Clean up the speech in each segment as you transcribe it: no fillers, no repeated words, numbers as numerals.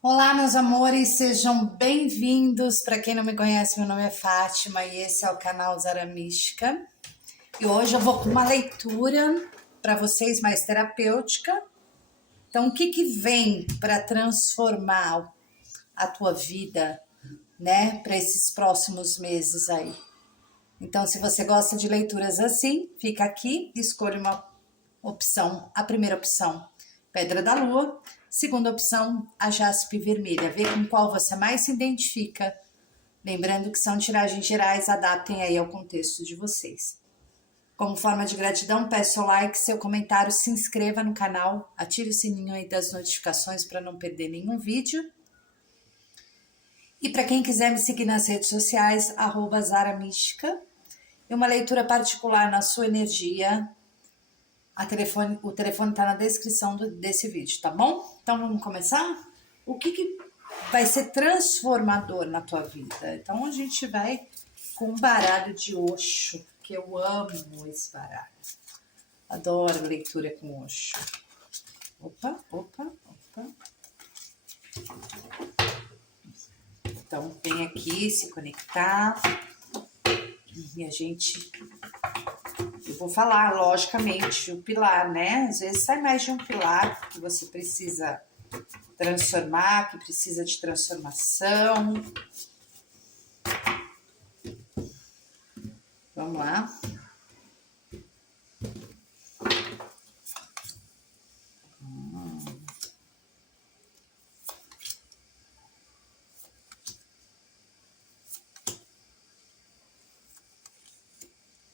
Olá, meus amores, sejam bem-vindos. Para quem não me conhece, meu nome é Fátima e esse é o canal Zara Mística. E hoje eu vou com uma leitura para vocês mais terapêutica. Então, o que vem para transformar a tua vida, né, para esses próximos meses aí? Então, se você gosta de leituras assim, fica aqui, escolha uma opção. A primeira opção, Pedra da Lua. Segunda opção, a jaspe vermelha. Vê com qual você mais se identifica. Lembrando que são tiragens gerais, adaptem aí ao contexto de vocês. Como forma de gratidão, peço seu like, seu comentário, se inscreva no canal, ative o sininho aí das notificações para não perder nenhum vídeo. E para quem quiser me seguir nas redes sociais, @Zara Mística. E uma leitura particular na sua energia, o telefone está na descrição desse vídeo, tá bom? Então vamos começar? O que vai ser transformador na tua vida? Então a gente vai com um baralho de Osho, que eu amo esse baralho. Adoro leitura com Osho. Opa, opa, opa. Então vem aqui se conectar e a gente... Eu vou falar, logicamente, o pilar, né? Às vezes sai mais de um pilar que você precisa transformar, que precisa de transformação. Vamos lá.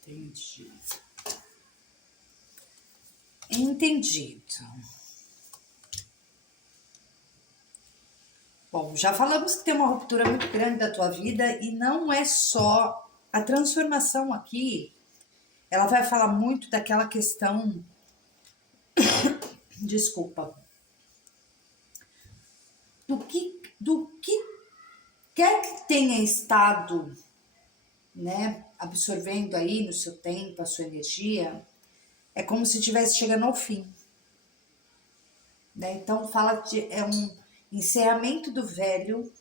Entendi. Entendido. Bom, já falamos que tem uma ruptura muito grande da tua vida e não é só a transformação aqui. Ela vai falar muito daquela questão, desculpa, do que quer que tenha estado, né, absorvendo aí no seu tempo, a sua energia, é como se estivesse chegando ao fim, né? Então fala de um encerramento do velho,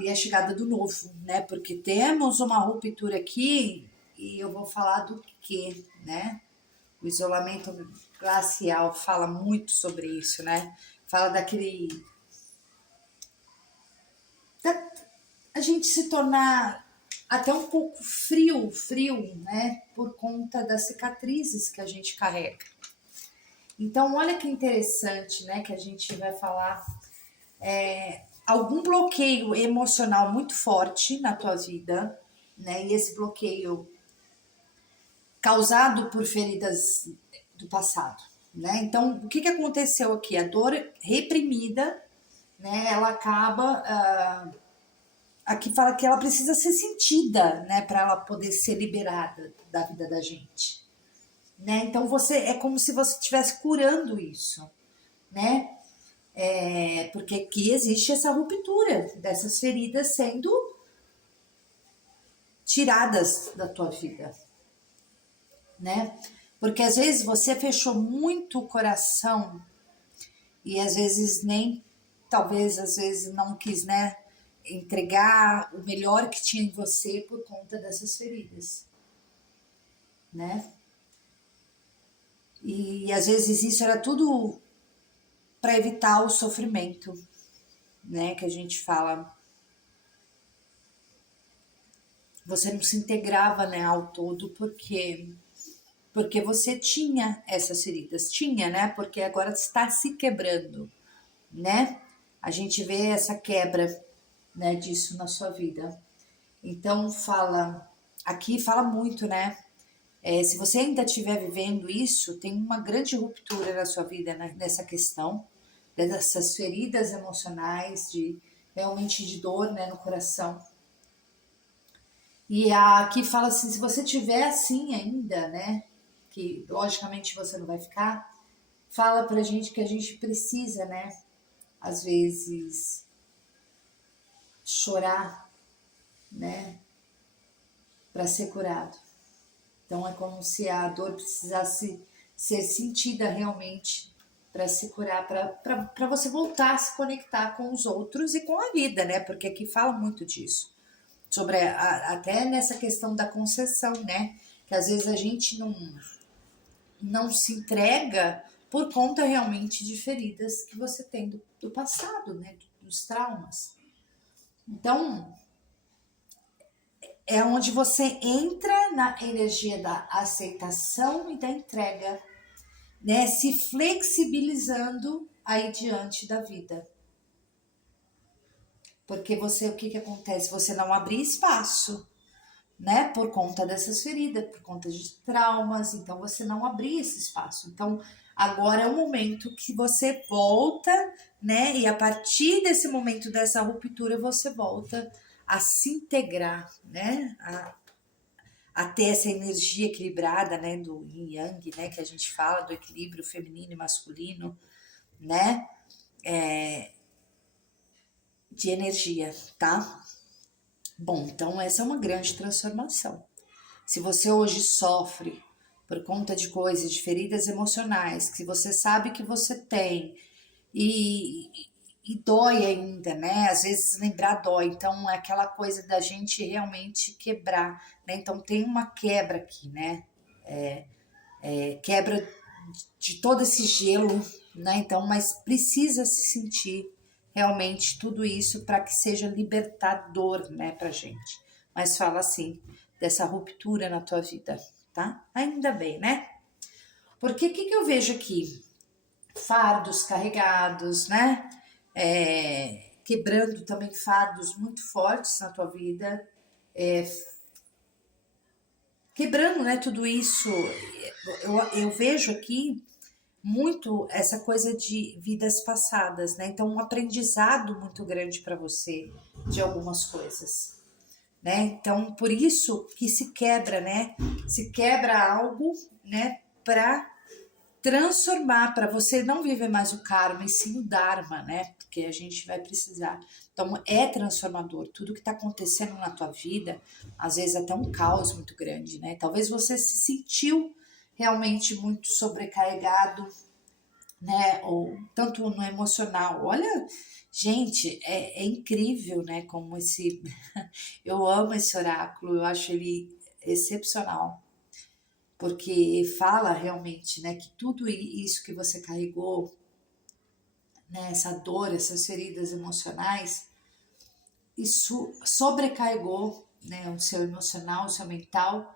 e a chegada do novo, né? Porque temos uma ruptura aqui e eu vou falar do que, né? O isolamento glacial fala muito sobre isso, né? Fala a gente se tornar até um pouco frio, né? Por conta das cicatrizes que a gente carrega. Então, olha que interessante, né? Que a gente vai falar algum bloqueio emocional muito forte na tua vida, né? E esse bloqueio causado por feridas do passado, né? Então, o que aconteceu aqui? A dor reprimida, né? Ela acaba aqui fala que ela precisa ser sentida, né? Para ela poder ser liberada da vida da gente, né? Então você é como se você estivesse curando isso, né? Porque aqui existe essa ruptura dessas feridas sendo tiradas da tua vida, né? Porque às vezes você fechou muito o coração e às vezes nem, talvez às vezes não quis, né, entregar o melhor que tinha em você por conta dessas feridas, né? E às vezes isso era tudo para evitar o sofrimento, né, que a gente fala. Você não se integrava, né, ao todo porque você tinha essas feridas, tinha, né? Porque agora está se quebrando, né? A gente vê essa quebra, né, disso na sua vida. Então aqui fala muito, né? Se você ainda estiver vivendo isso, tem uma grande ruptura na sua vida, né, nessa questão dessas feridas emocionais, de realmente de dor, né, no coração. E aqui fala assim, se você tiver assim ainda, né, que logicamente você não vai ficar, fala pra gente que a gente precisa, né, às vezes chorar, né, para ser curado. Então é como se a dor precisasse ser sentida realmente, para se curar, para você voltar a se conectar com os outros e com a vida, né? Porque aqui fala muito disso. Sobre até nessa questão da concessão, né? Que às vezes a gente não se entrega por conta realmente de feridas que você tem do passado, né? Dos traumas. Então, é onde você entra na energia da aceitação e da entrega, né? Se flexibilizando aí diante da vida. Porque você, o que que acontece? Você não abrir espaço, né? Por conta dessas feridas, por conta de traumas, então você não abrir esse espaço. Então, agora é o momento que você volta, né? E a partir desse momento dessa ruptura, você volta a se integrar, né? A ter essa energia equilibrada, né? Do yin yang, né? Que a gente fala do equilíbrio feminino e masculino, né? De energia, tá? Bom, então essa é uma grande transformação. Se você hoje sofre por conta de coisas, de feridas emocionais, que você sabe que você tem e, e dói ainda, né? Às vezes lembrar dói, então é aquela coisa da gente realmente quebrar, né? Então tem uma quebra aqui, né? Quebra de todo esse gelo, né? Então, mas precisa se sentir realmente tudo isso para que seja libertador, né, pra gente. Mas fala assim, dessa ruptura na tua vida, tá? Ainda bem, né? Porque o que eu vejo aqui? Fardos carregados, né? Quebrando também fardos muito fortes na tua vida, quebrando, né, tudo isso. Eu vejo aqui muito essa coisa de vidas passadas, né? Então, um aprendizado muito grande para você de algumas coisas, né? Então, por isso que se quebra, né? Se quebra algo, né, para transformar, para você não viver mais o karma e sim o dharma, né? Porque a gente vai precisar. Então, é transformador. Tudo que está acontecendo na tua vida, às vezes até um caos muito grande, né? Talvez você se sentiu realmente muito sobrecarregado, né? Ou tanto no emocional. Olha, gente, é incrível, né? Como esse. Eu amo esse oráculo, eu acho ele excepcional. Porque fala realmente, né, que tudo isso que você carregou, né, essa dor, essas feridas emocionais, isso sobrecarregou, né, o seu emocional, o seu mental,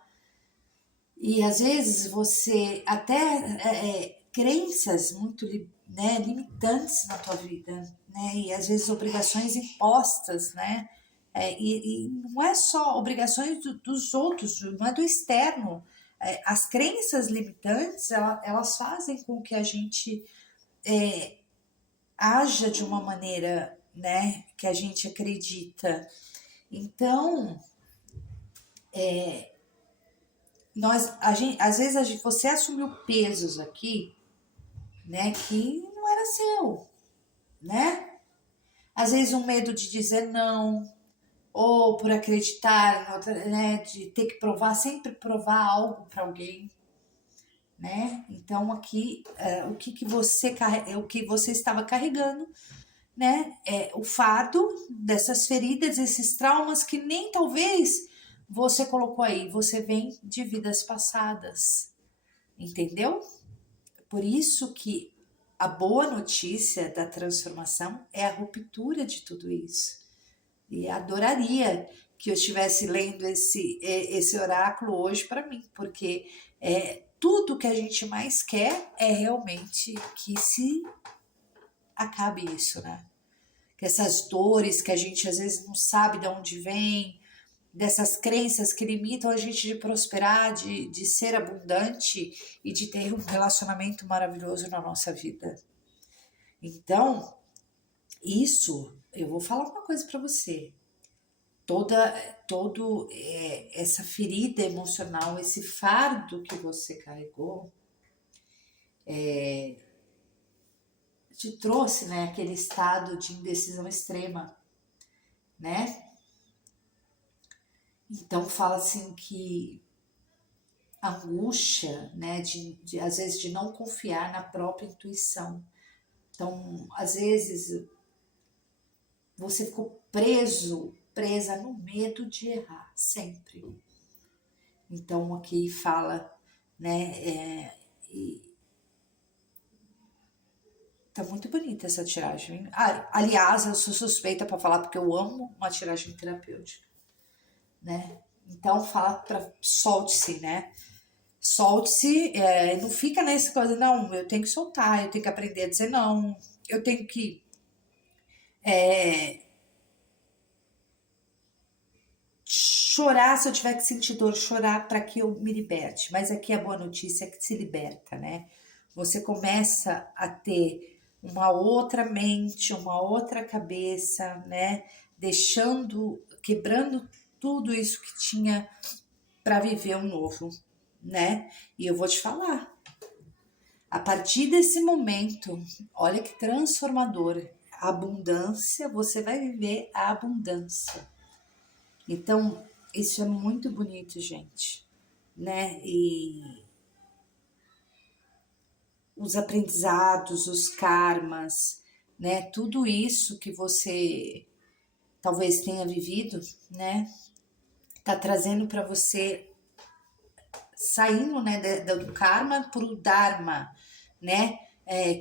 e às vezes você até crenças muito, né, limitantes na tua vida, né, e às vezes obrigações impostas, né, e não é só obrigações dos outros, não é do externo. As crenças limitantes, elas fazem com que a gente haja de uma maneira, né, que a gente acredita. Então, às vezes você assumiu pesos aqui, né, que não era seu, né? Às vezes um medo de dizer não, ou por acreditar, né, de ter que provar, sempre provar algo para alguém, né? Então aqui o que você estava carregando, né? É o fardo dessas feridas, esses traumas que nem talvez você colocou aí, você vem de vidas passadas, entendeu? Por isso que a boa notícia da transformação é a ruptura de tudo isso. E adoraria que eu estivesse lendo esse oráculo hoje para mim, porque tudo que a gente mais quer é realmente que se acabe isso, né? Que essas dores que a gente às vezes não sabe de onde vem, dessas crenças que limitam a gente de prosperar, de ser abundante e de ter um relacionamento maravilhoso na nossa vida. Então, isso, eu vou falar uma coisa para você. Todo essa ferida emocional, esse fardo que você carregou, te trouxe, né, aquele estado de indecisão extrema, né? Então fala assim que angústia, né, de às vezes de não confiar na própria intuição. Então, às vezes você ficou presa no medo de errar, sempre. Então, aqui fala, né, tá muito bonita essa tiragem. Aliás, eu sou suspeita para falar porque eu amo uma tiragem terapêutica, né? Então, fala para solte-se, né? Solte-se, não fica nessa coisa, não, eu tenho que soltar, eu tenho que aprender a dizer não, eu tenho que chorar, se eu tiver que sentir dor, chorar para que eu me liberte. Mas aqui a boa notícia é que se liberta, né? Você começa a ter uma outra mente, uma outra cabeça, né? Deixando, quebrando tudo isso que tinha para viver um novo, né? E eu vou te falar, a partir desse momento, olha que transformador, a abundância, você vai viver a abundância. Então, isso é muito bonito, gente, né? E os aprendizados, os karmas, né? Tudo isso que você talvez tenha vivido, né? Tá trazendo para você saindo, né, do karma para o dharma, né?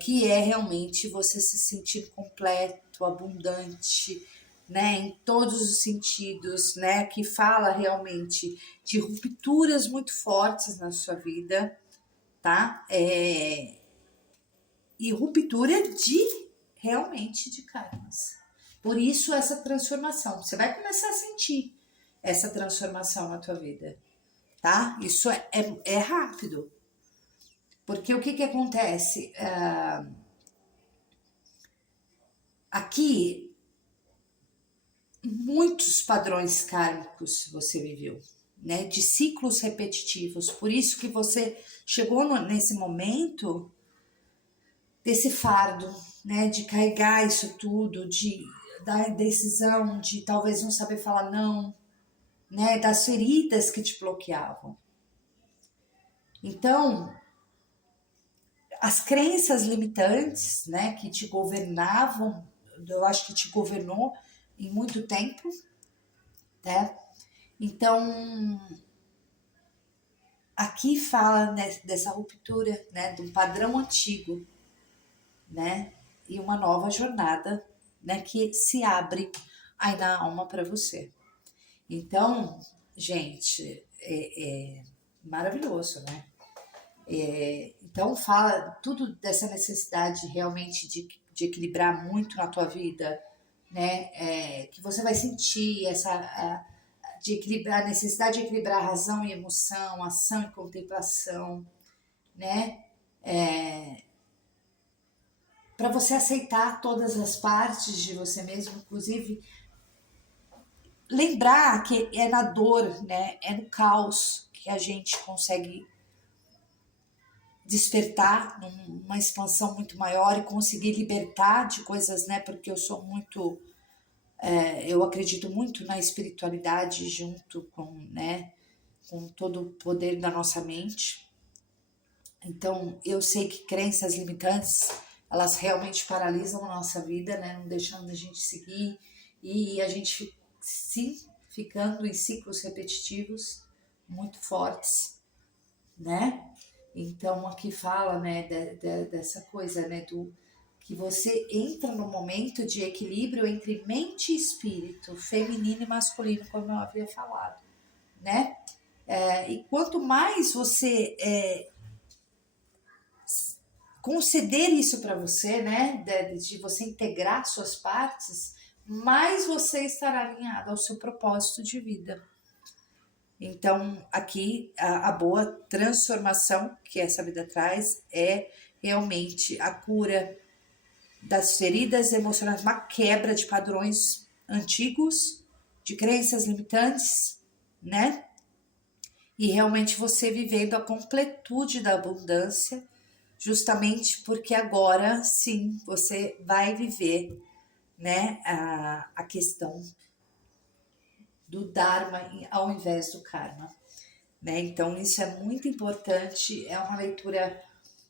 Que é realmente você se sentir completo, abundante, né, em todos os sentidos, né, que fala realmente de rupturas muito fortes na sua vida, tá? E ruptura de realmente de karmas. Por isso essa transformação, você vai começar a sentir essa transformação na tua vida, tá? Isso é rápido, porque o que que acontece? Aqui muitos padrões kármicos você viveu, né? De ciclos repetitivos. Por isso que você chegou nesse momento desse fardo, né? De carregar isso tudo, de da decisão, de talvez não saber falar não, né? Das feridas que te bloqueavam. Então, as crenças limitantes, né? Que te governavam, eu acho que te governou em muito tempo, né? Então, aqui fala, né, dessa ruptura, né, de um padrão antigo, né, e uma nova jornada, né, que se abre aí na alma para você. Então, gente, é maravilhoso, né? Então fala tudo dessa necessidade realmente de equilibrar muito na tua vida, né? Que você vai sentir de equilibrar a necessidade de equilibrar razão e emoção, ação e contemplação, né? Para você aceitar todas as partes de você mesmo, inclusive lembrar que é na dor, né? É no caos que a gente consegue despertar numa expansão muito maior e conseguir libertar de coisas, né? Porque eu sou muito, eu acredito muito na espiritualidade junto com, né? Com todo o poder da nossa mente. Então, eu sei que crenças limitantes, elas realmente paralisam a nossa vida, né? Não deixando a gente seguir e a gente, sim, ficando em ciclos repetitivos muito fortes, né? Então, aqui fala, né, dessa coisa, né, do que você entra no momento de equilíbrio entre mente e espírito, feminino e masculino, como eu havia falado, né? E quanto mais você conceder isso para você, né, de você integrar suas partes, mais você estará alinhado ao seu propósito de vida. Então, aqui, a boa transformação que essa vida traz é realmente a cura das feridas emocionais, uma quebra de padrões antigos, de crenças limitantes, né? E realmente você vivendo a completude da abundância, justamente porque agora sim você vai viver, né, a questão do Dharma ao invés do Karma, né? Então isso é muito importante, é uma leitura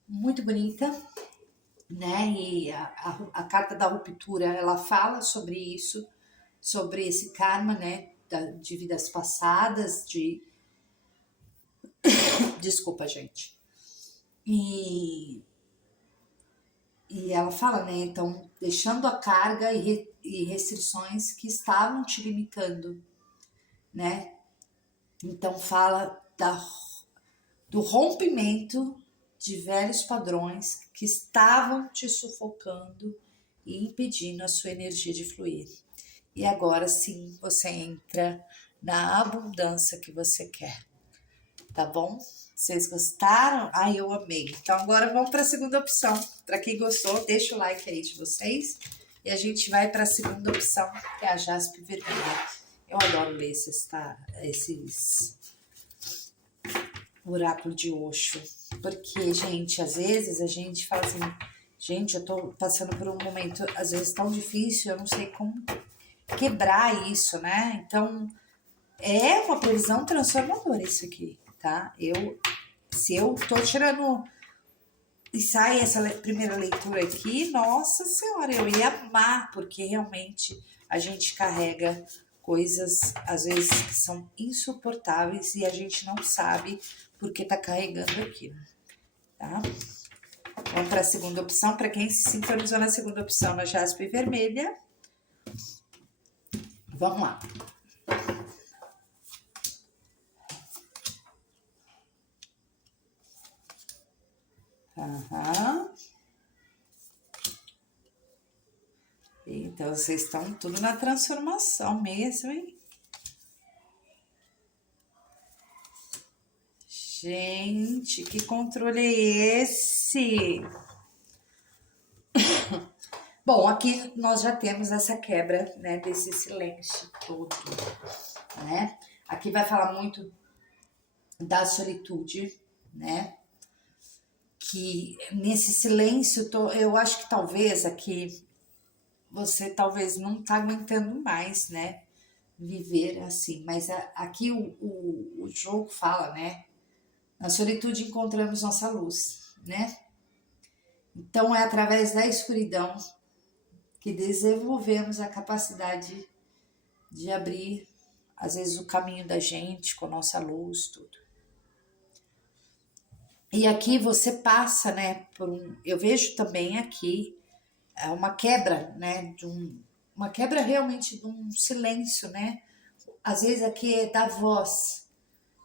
muito bonita, né? E a carta da ruptura, ela fala sobre isso, sobre esse karma, né? De vidas passadas, desculpa, gente. E ela fala, né? Então, deixando a carga e restrições que estavam te limitando, né? Então, fala do rompimento de velhos padrões que estavam te sufocando e impedindo a sua energia de fluir. E agora sim você entra na abundância que você quer. Tá bom? Vocês gostaram? Ai, eu amei. Então agora vamos para a segunda opção. Para quem gostou, deixa o like aí de vocês. E a gente vai para a segunda opção, que é a jaspe vermelha. Eu adoro ler esses oráculo de Osho. Porque, gente, às vezes a gente fala assim, gente, eu tô passando por um momento, às vezes, tão difícil, eu não sei como quebrar isso, né? Então, é uma previsão transformadora isso aqui, tá? Se eu tô tirando e sai essa primeira leitura aqui, nossa senhora, eu ia amar, porque realmente a gente carrega coisas, às vezes, que são insuportáveis e a gente não sabe porque tá carregando aquilo, tá? Vamos para a segunda opção, para quem se sintonizou na segunda opção, na jaspe vermelha. Vamos lá. Aham. Então, vocês estão tudo na transformação mesmo, hein? Gente, que controle é esse? Bom, aqui nós já temos essa quebra, né, desse silêncio todo, né? Aqui vai falar muito da solitude, né? Que nesse silêncio, eu acho que talvez aqui você talvez não tá aguentando mais, né? Viver assim, mas aqui o jogo fala, né? Na solitude encontramos nossa luz, né? Então é através da escuridão que desenvolvemos a capacidade de abrir, às vezes, o caminho da gente com nossa luz, tudo. E aqui você passa, né, eu vejo também aqui uma quebra, né, uma quebra realmente de um silêncio, né? Às vezes aqui é dar voz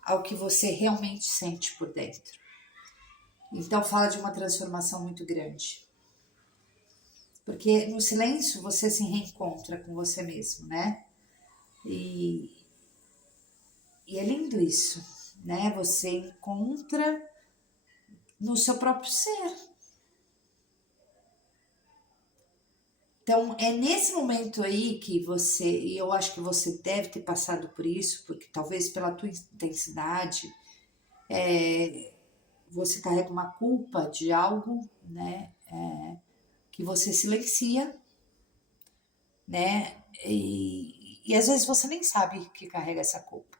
ao que você realmente sente por dentro. Então fala de uma transformação muito grande. Porque no silêncio você se reencontra com você mesmo, né? E é lindo isso, né? Você encontra no seu próprio ser. Então, é nesse momento aí que e eu acho que você deve ter passado por isso, porque talvez pela tua intensidade, você carrega uma culpa de algo, né? Que você silencia, né? E às vezes você nem sabe que carrega essa culpa.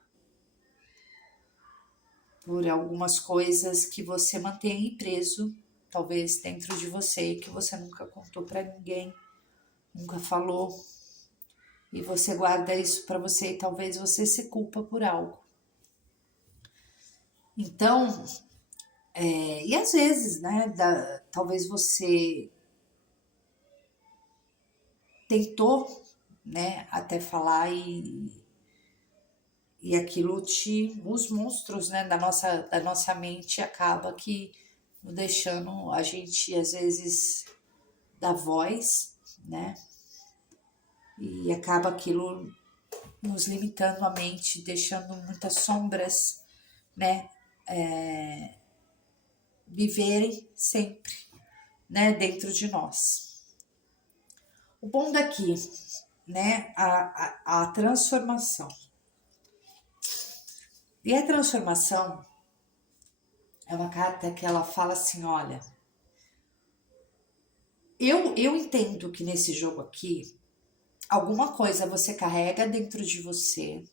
Por algumas coisas que você mantém preso, talvez dentro de você, que você nunca contou para ninguém, nunca falou, e você guarda isso para você e talvez você se culpa por algo. Então, e às vezes, né, talvez você tentou, né, até falar e aquilo os monstros, né, da nossa mente acaba que deixando a gente, às vezes, dar voz, né, e acaba aquilo nos limitando a mente, deixando muitas sombras, né, viverem sempre, né, dentro de nós. O bom daqui, né, a transformação. E a transformação é uma carta que ela fala assim, olha, eu entendo que nesse jogo aqui, alguma coisa você carrega dentro de você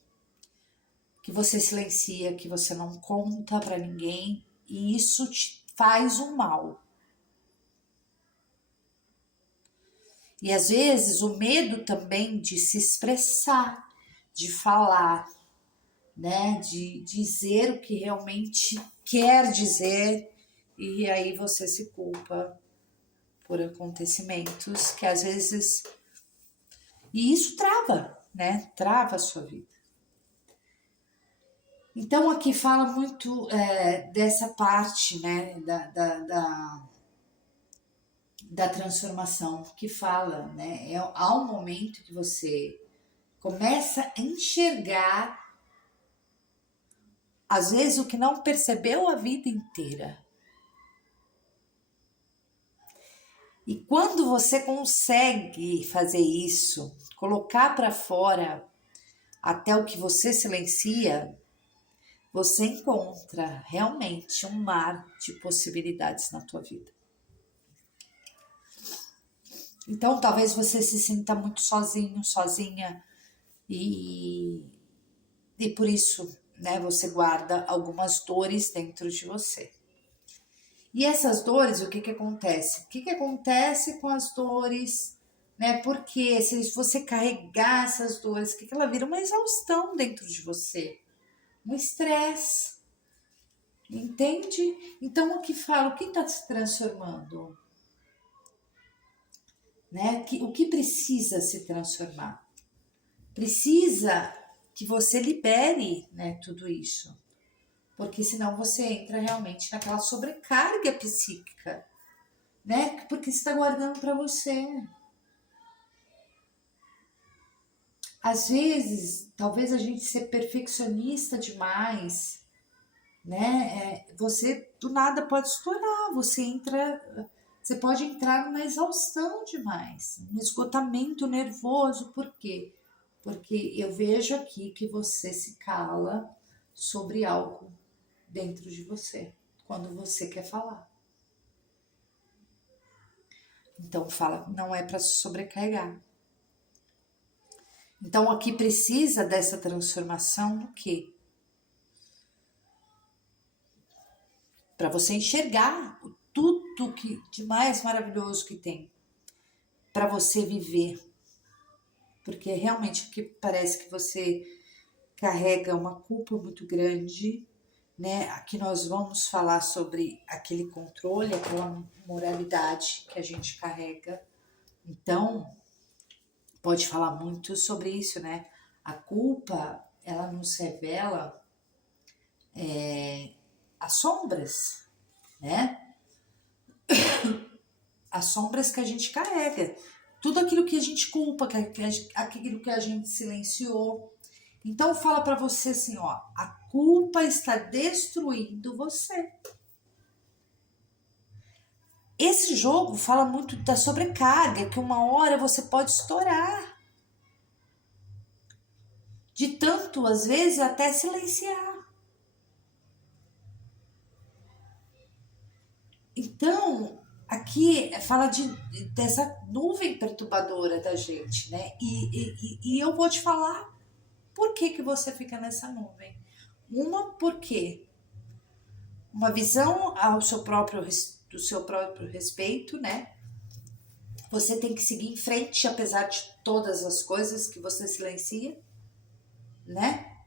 que você silencia, que você não conta para ninguém, e isso te faz um mal. E às vezes o medo também de se expressar, de falar, né, de dizer o que realmente quer dizer, e aí você se culpa por acontecimentos que às vezes... E isso trava, né? Trava a sua vida. Então aqui fala muito dessa parte, né, da transformação, que fala, né? Há um momento que você começa a enxergar, às vezes, o que não percebeu a vida inteira. E quando você consegue fazer isso, colocar para fora até o que você silencia, você encontra realmente um mar de possibilidades na tua vida. Então, talvez você se sinta muito sozinho, sozinha, e por isso, né, você guarda algumas dores dentro de você. E essas dores, o que que acontece? O que que acontece com as dores, né? Porque se você carregar essas dores, o que que ela vira? Uma exaustão dentro de você, um estresse, entende? Então, o que fala? O que está se transformando? Né? O que precisa se transformar? Precisa que você libere, né, tudo isso. Porque senão você entra realmente naquela sobrecarga psíquica, né? Porque você está guardando para você. Às vezes, talvez a gente ser perfeccionista demais, né? Você do nada pode estourar, você pode entrar numa exaustão demais, um esgotamento nervoso. Por quê? Porque eu vejo aqui que você se cala sobre algo dentro de você, quando você quer falar. Então fala, não é para sobrecarregar. Então aqui precisa dessa transformação do quê? Para você enxergar tudo que de mais maravilhoso que tem para você viver. Porque realmente que parece que você carrega uma culpa muito grande, né? Aqui nós vamos falar sobre aquele controle, aquela moralidade que a gente carrega. Então, pode falar muito sobre isso, né? A culpa, ela nos revela as sombras, né? As sombras que a gente carrega. Tudo aquilo que a gente culpa, aquilo que a gente silenciou. Então fala para você assim, ó, a culpa está destruindo você. Esse jogo fala muito da sobrecarga, que uma hora você pode estourar. De tanto, às vezes, até silenciar. Então, aqui fala dessa nuvem perturbadora da gente, né? E eu vou te falar por que você fica nessa nuvem. Porque uma visão do seu próprio respeito, né? Você tem que seguir em frente, apesar de todas as coisas que você silencia, né?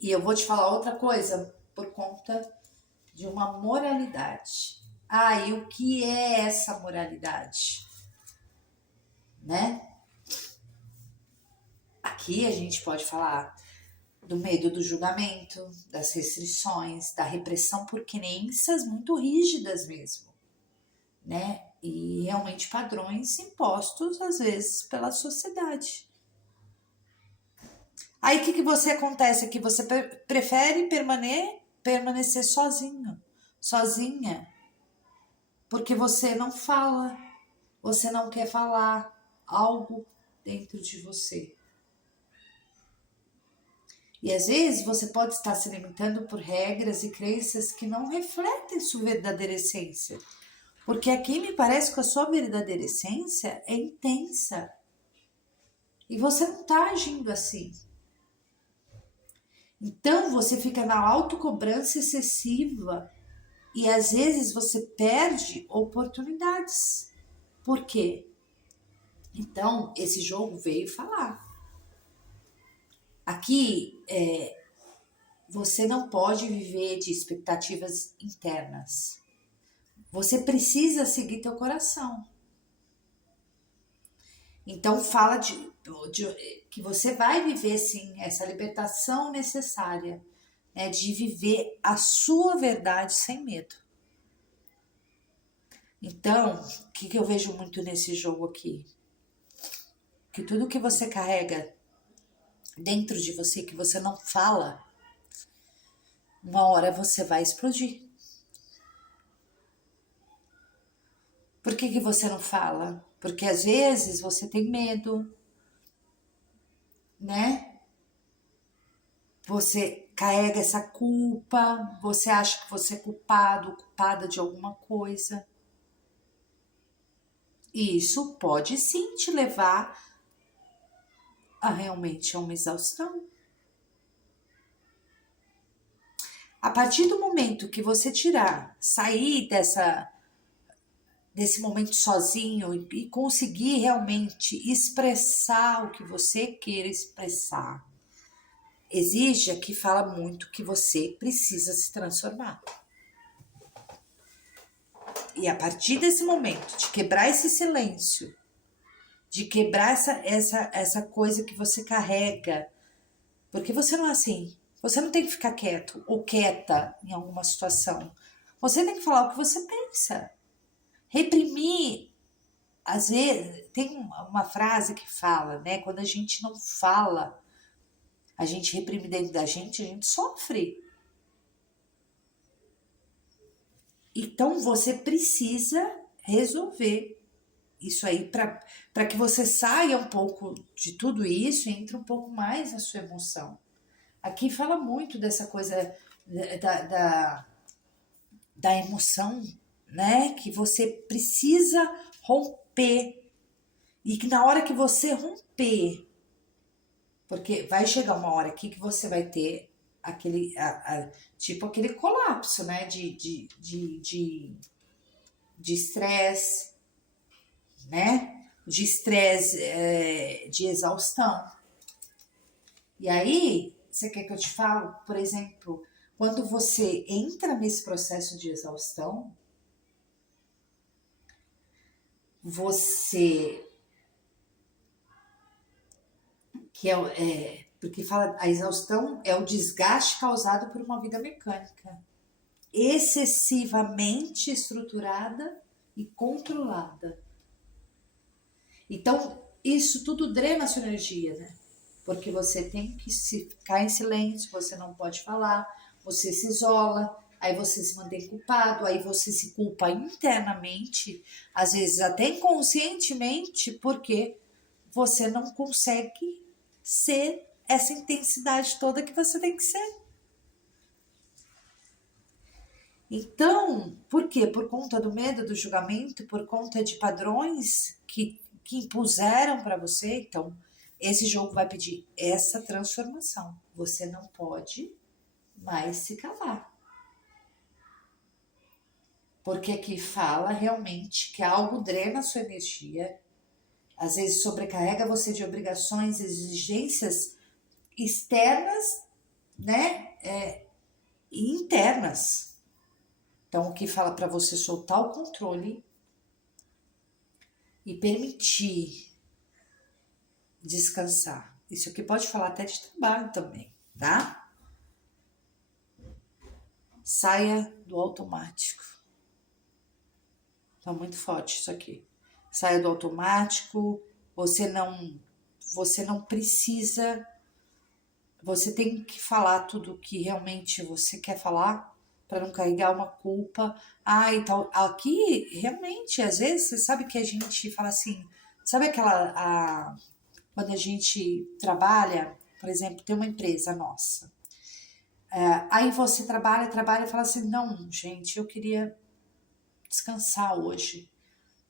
E eu vou te falar outra coisa, por conta de uma moralidade. E o que é essa moralidade? Né? Aqui a gente pode falar do medo do julgamento, das restrições, da repressão por crenças muito rígidas mesmo, né? E realmente padrões impostos às vezes pela sociedade. Aí o que você acontece aqui? Você prefere permanecer sozinho, sozinha, porque você não fala, você não quer falar algo dentro de você. E às vezes você pode estar se limitando por regras e crenças que não refletem sua verdadeira essência. Porque aqui me parece que a sua verdadeira essência é intensa. E você não está agindo assim. Então você fica na autocobrança excessiva e às vezes você perde oportunidades. Por quê? Então esse jogo veio falar. Aqui você não pode viver de expectativas internas. Você precisa seguir teu coração. Então fala que você vai viver sim essa libertação necessária, né, de viver a sua verdade sem medo. Então, o que eu vejo muito nesse jogo aqui? Que tudo que você carrega dentro de você, que você não fala, uma hora você vai explodir. Por que você não fala? Porque às vezes você tem medo, né? Você carrega essa culpa, você acha que você é culpado, culpada de alguma coisa. E isso pode sim te levar a realmente a uma exaustão. A partir do momento que você sair desse momento sozinho e conseguir realmente expressar o que você queira expressar, exige que fala muito que você precisa se transformar. E a partir desse momento, de quebrar esse silêncio, de quebrar essa coisa que você carrega, porque você não é assim. Você não tem que ficar quieto ou quieta em alguma situação. Você tem que falar o que você pensa. Reprimir, às vezes, tem uma frase que fala, né? Quando a gente não fala, a gente reprime dentro da gente, a gente sofre. Então você precisa resolver isso aí para que você saia um pouco de tudo isso e entre um pouco mais na sua emoção. Aqui fala muito dessa coisa da emoção, né? Que você precisa romper. E que na hora que você romper, porque vai chegar uma hora aqui que você vai ter tipo aquele colapso, né? De estresse, né? De estresse, de exaustão. E aí, você quer que eu te fale, por exemplo, quando você entra nesse processo de exaustão, você porque fala a exaustão é o desgaste causado por uma vida mecânica, excessivamente estruturada e controlada. Então, isso tudo drena a sua energia, né? Porque você tem que ficar em silêncio, você não pode falar, você se isola, aí você se mantém culpado, aí você se culpa internamente, às vezes até inconscientemente, porque você não consegue ser essa intensidade toda que você tem que ser. Então, por quê? Por conta do medo do julgamento, por conta de padrões que impuseram para você. Então, esse jogo vai pedir essa transformação. Você não pode mais se calar. Porque aqui fala realmente que algo drena a sua energia, às vezes sobrecarrega você de obrigações, exigências externas, né? E internas. Então, o que fala para você soltar o controle e permitir descansar. Isso aqui pode falar até de trabalho também, tá? Saia do automático. Tá muito forte isso aqui. Saia do automático. Você não precisa. Você tem que falar tudo o que realmente você quer falar para não carregar uma culpa. E tal. Aqui, realmente, às vezes, você sabe que a gente fala assim, sabe quando a gente trabalha, por exemplo, tem uma empresa nossa. Aí você trabalha e fala assim, não, gente, eu queria descansar hoje,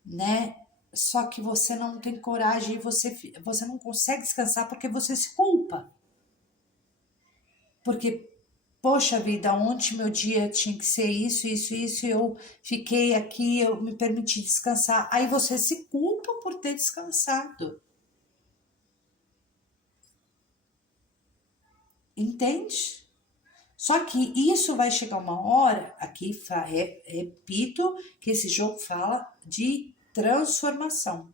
né? só que você não tem coragem e você não consegue descansar porque você se culpa. Porque, poxa vida, ontem meu dia tinha que ser isso, isso, isso, e eu fiquei aqui, eu me permiti descansar. Aí você se culpa por ter descansado. Entende? Só que isso vai chegar uma hora, aqui repito que esse jogo fala de transformação.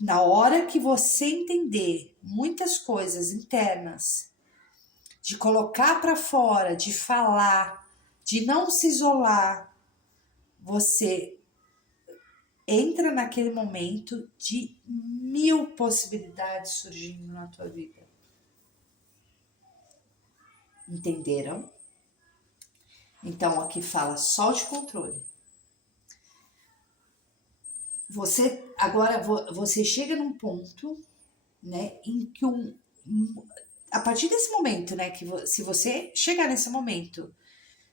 Na hora que você entender muitas coisas internas, de colocar para fora, de falar, de não se isolar, você entra naquele momento de 1000 possibilidades surgindo na tua vida. Entenderam? Então aqui fala só de controle. Você agora você chega num ponto, né, em que a partir desse momento, né, que se você chegar nesse momento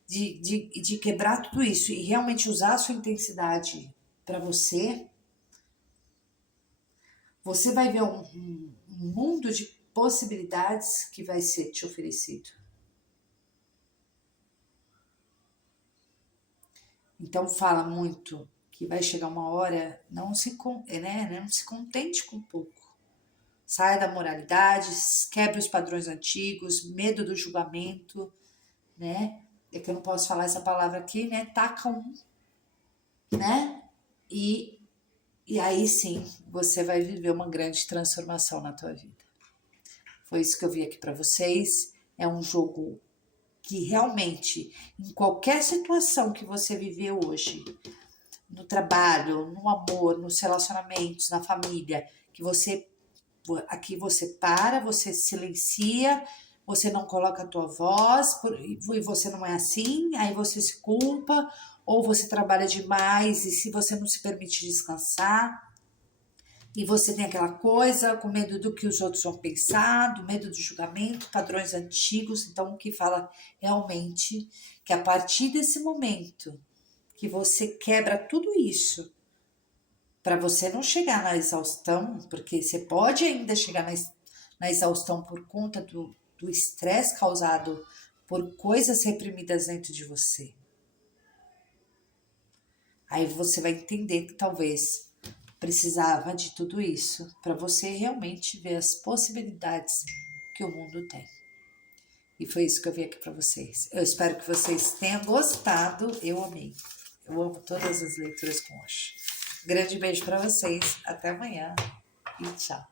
de quebrar tudo isso e realmente usar a sua intensidade para você, você vai ver um mundo de possibilidades que vai ser te oferecido. Então fala muito que vai chegar uma hora, não se contente com pouco. Saia da moralidade, quebre os padrões antigos, medo do julgamento, né? É que eu não posso falar essa palavra aqui, né? Taca um, né? E aí sim, você vai viver uma grande transformação na tua vida. Foi isso que eu vi aqui para vocês. É um jogo que realmente, em qualquer situação que você viver hoje, no trabalho, no amor, nos relacionamentos, na família, que aqui você para, você silencia, você não coloca a tua voz, e você não é assim, aí você se culpa, ou você trabalha demais, e se você não se permite descansar, e você tem aquela coisa com medo do que os outros vão pensar, do medo do julgamento, padrões antigos. Então, o que fala realmente que a partir desse momento que você quebra tudo isso, para você não chegar na exaustão, porque você pode ainda chegar na exaustão por conta do estresse causado por coisas reprimidas dentro de você. Aí você vai entender que talvez precisava de tudo isso para você realmente ver as possibilidades que o mundo tem. E foi isso que eu vi aqui para vocês. Eu espero que vocês tenham gostado. Eu amei. Eu amo todas as leituras com Osho. Grande beijo para vocês. Até amanhã e tchau.